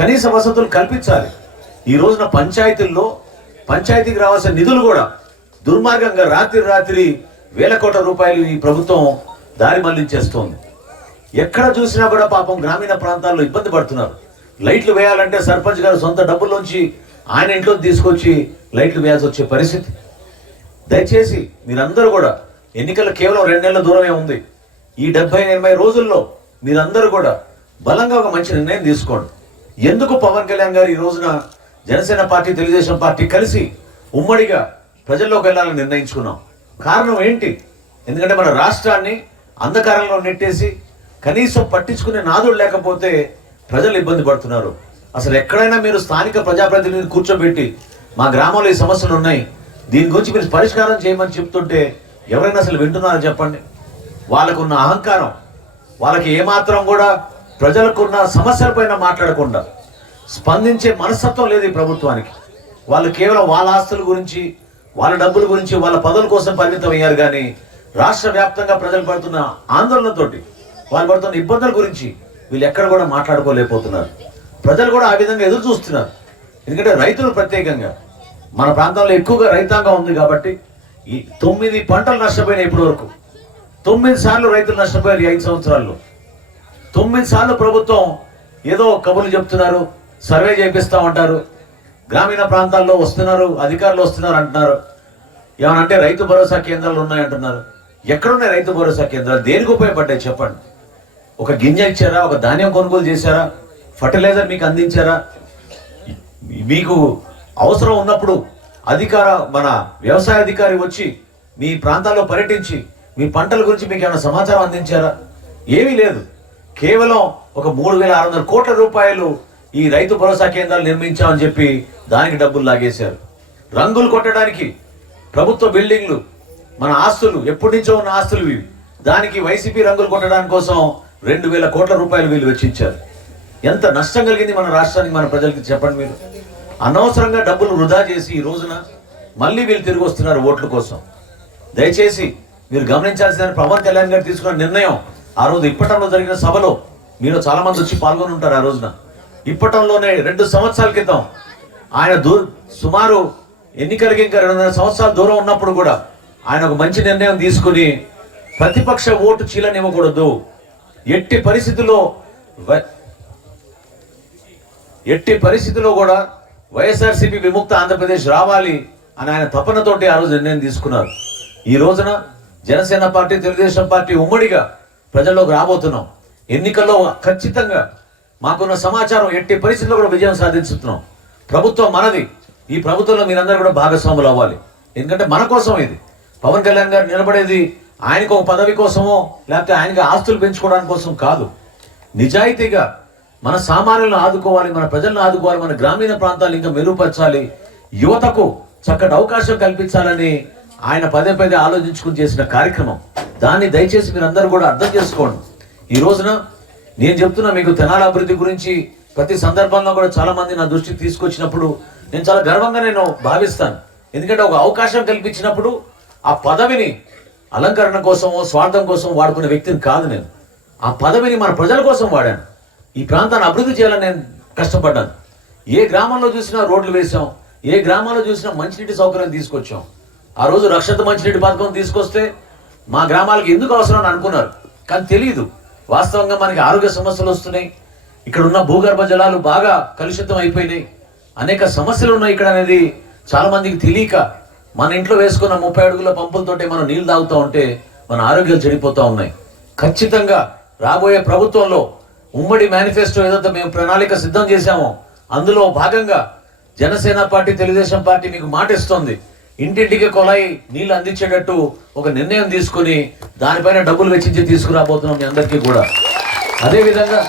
కనీస వసతులు కల్పించాలి. ఈ రోజున పంచాయతీకి రావాల్సిన నిధులు కూడా దుర్మార్గంగా రాత్రి వేల కోట్ల రూపాయలు ఈ ప్రభుత్వం దారి మళ్లించేస్తోంది. ఎక్కడ చూసినా కూడా పాపం గ్రామీణ ప్రాంతాల్లో ఇబ్బంది పడుతున్నారు. లైట్లు వేయాలంటే సర్పంచ్ గారు సొంత డబ్బుల్లోంచి ఆయన ఇంట్లో తీసుకొచ్చి లైట్లు వేయాల్సి వచ్చే పరిస్థితి. దయచేసి మీరందరూ కూడా ఎన్నికలు కేవలం 2 నెలల దూరమే ఉంది. ఈ 70-80 రోజుల్లో మీరందరూ కూడా బలంగా ఒక మంచి నిర్ణయం తీసుకోండి. ఎందుకు పవన్ కళ్యాణ్ గారు ఈ రోజున జనసేన పార్టీ, తెలుగుదేశం పార్టీ కలిసి ఉమ్మడిగా ప్రజల్లోకి వెళ్ళాలని నిర్ణయించుకున్నాం? కారణం ఏంటి? ఎందుకంటే మన రాష్ట్రాన్ని అంధకారంలో నెట్టేసి కనీసం పట్టించుకునే నాదుడు లేకపోతే ప్రజలు ఇబ్బంది పడుతున్నారు. అసలు ఎక్కడైనా మీరు స్థానిక ప్రజాప్రతినిధిని కూర్చోబెట్టి మా గ్రామంలో ఈ సమస్యలు ఉన్నాయి, దీని గురించి మీరు పరిష్కారం చేయమని చెప్తుంటే ఎవరైనా అసలు వింటున్నారో చెప్పండి? వాళ్ళకున్న అహంకారం, వాళ్ళకి ఏమాత్రం కూడా ప్రజలకున్న సమస్యలపైన మాట్లాడకుండా స్పందించే మనస్తత్వం లేదు ఈ ప్రభుత్వానికి. వాళ్ళు కేవలం వాళ్ళ ఆస్తుల గురించి, వాళ్ళ డబ్బుల గురించి, వాళ్ళ పదవుల కోసం పరిమితం అయ్యారు. కానీ రాష్ట్ర వ్యాప్తంగా ప్రజలు పడుతున్న ఆందోళనతోటి, వాళ్ళు పడుతున్న ఇబ్బందుల గురించి వీళ్ళు ఎక్కడ కూడా మాట్లాడుకోలేకపోతున్నారు. ప్రజలు కూడా ఆ విధంగా ఎదురు చూస్తున్నారు. ఎందుకంటే రైతులు ప్రత్యేకంగా మన ప్రాంతంలో ఎక్కువగా రైతాంగం ఉంది కాబట్టి ఈ 9 పంటలు నష్టపోయినాయి ఇప్పటి వరకు. 9 సార్లు రైతులు నష్టపోయారు ఈ 5 సంవత్సరాల్లో. 9 సార్లు ప్రభుత్వం ఏదో కబుర్లు చెప్తున్నారు, సర్వే చేపిస్తామంటారు, గ్రామీణ ప్రాంతాల్లో వస్తున్నారు, అధికారులు వస్తున్నారు అంటున్నారు. ఏమనంటే రైతు భరోసా కేంద్రాలు ఉన్నాయంటున్నారు. ఎక్కడున్నాయి రైతు భరోసా కేంద్రాలు? దేనికి ఉపయోగపడ్డాయి చెప్పండి? ఒక గింజ ఇచ్చారా? ఒక ధాన్యం కొనుగోలు చేశారా? ఫర్టిలైజర్ మీకు అందించారా? మీకు అవసరం ఉన్నప్పుడు మన వ్యవసాయ అధికారి వచ్చి మీ ప్రాంతాల్లో పర్యటించి మీ పంటల గురించి మీకు ఏమైనా సమాచారం అందించారా? ఏమీ లేదు. కేవలం ఒక 3,600 కోట్ల రూపాయలు ఈ రైతు భరోసా కేంద్రాలు నిర్మించామని చెప్పి దానికి డబ్బులు లాగేశారు. రంగులు కొట్టడానికి ప్రభుత్వ బిల్డింగ్లు, మన ఆస్తులు, ఎప్పటి నుంచో ఉన్న ఆస్తులు ఇవి, దానికి వైసీపీ రంగులు కొట్టడానికి కోసం 2,000 కోట్ల రూపాయలు వీళ్ళు వెచ్చించారు. ఎంత నష్టం కలిగింది మన రాష్ట్రానికి, మన ప్రజలకి చెప్పండి మీరు? అనవసరంగా డబ్బులు వృధా చేసి ఈ రోజున మళ్ళీ వీళ్ళు తిరిగి వస్తున్నారు ఓట్ల కోసం. దయచేసి మీరు గమనించాల్సిన పవన్ కళ్యాణ్ గారు తీసుకున్న నిర్ణయం, ఆ రోజు ఇప్పటంలో జరిగిన సభలో మీరు చాలా మంది వచ్చి పాల్గొని ఉంటారు. ఆ రోజున ఇప్పటంలోనే 2 సంవత్సరాల క్రితం ఆయన సుమారు ఎన్నికలకి ఇంకా 2.5 సంవత్సరాల దూరం ఉన్నప్పుడు కూడా ఆయన ఒక మంచి నిర్ణయం తీసుకుని ప్రతిపక్ష ఓటు చీలనివ్వకూడదు, ఎట్టి పరిస్థితుల్లో కూడా వైఎస్ఆర్సీపీ విముక్త ఆంధ్రప్రదేశ్ రావాలి అని ఆయన తపనతోటి ఆ రోజు నిర్ణయం తీసుకున్నారు. ఈ రోజున జనసేన పార్టీ, తెలుగుదేశం పార్టీ ఉమ్మడిగా ప్రజల్లోకి రాబోతున్నాం. ఎన్నికల్లో ఖచ్చితంగా మాకున్న సమాచారం ఎట్టి పరిస్థితుల్లో కూడా విజయం సాధించుతున్నాం. ప్రభుత్వం మనది. ఈ ప్రభుత్వంలో మీరందరూ కూడా భాగస్వాములు అవ్వాలి. ఎందుకంటే మన కోసం ఇది. పవన్ కళ్యాణ్ గారు నిలబడేది ఆయనకు ఒక పదవి కోసమో లేకపోతే ఆయనకి ఆస్తులు పెంచుకోవడానికి కోసం కాదు. నిజాయితీగా మన సామాన్యులను ఆదుకోవాలి, మన ప్రజలను ఆదుకోవాలి, మన గ్రామీణ ప్రాంతాలు ఇంకా మెరుగుపరచాలి, యువతకు చక్కటి అవకాశం కల్పించాలని ఆయన పదే ఆలోచించుకుని చేసిన కార్యక్రమం. దాన్ని దయచేసి మీరందరూ కూడా అర్థం చేసుకోండి. ఈ రోజున నేను చెప్తున్నా మీకు తెనాలి అభివృద్ధి గురించి ప్రతి సందర్భంలో కూడా చాలా మంది నా దృష్టికి తీసుకొచ్చినప్పుడు నేను చాలా గర్వంగా భావిస్తాను. ఎందుకంటే ఒక అవకాశం కల్పించినప్పుడు ఆ పదవిని అలంకరణ కోసమో స్వార్థం కోసం వాడుకునే వ్యక్తిని కాదు నేను. ఆ పదవిని మన ప్రజల కోసం వాడాను. ఈ ప్రాంతాన్ని అభివృద్ధి చేయాలని నేను కష్టపడ్డాను. ఏ గ్రామంలో చూసినా రోడ్లు వేసాం, ఏ గ్రామంలో చూసినా మంచినీటి సౌకర్యం తీసుకొచ్చాం. ఆ రోజు రక్షిత మంచినీటి పథకం తీసుకొస్తే మా గ్రామాలకు ఎందుకు అవసరం అని అనుకున్నారు, కానీ తెలియదు. వాస్తవంగా మనకి ఆరోగ్య సమస్యలు వస్తున్నాయి, ఇక్కడ ఉన్న భూగర్భ జలాలు బాగా కలుషితం అయిపోయినాయి, అనేక సమస్యలు ఉన్నాయి ఇక్కడ అనేది చాలా మందికి తెలియక మన ఇంట్లో వేసుకున్న 30 అడుగుల పంపులతోటే మనం నీళ్లు తాగుతూ ఉంటే మన ఆరోగ్యాలు చెడిపోతూ ఉన్నాయి. ఖచ్చితంగా రాబోయే ప్రభుత్వంలో ఉమ్మడి మేనిఫెస్టో ఏదైతే మేము ప్రణాళిక సిద్ధం చేశామో అందులో భాగంగా జనసేన పార్టీ, తెలుగుదేశం పార్టీ మీకు మాట ఇస్తోంది. ఇంటింటికి కొలాయి నీళ్లు అందించేటట్టు ఒక నిర్ణయం తీసుకుని దానిపైన డబ్బులు వెచ్చించి తీసుకురాబోతున్నాం మీ అందరికీ కూడా. అదేవిధంగా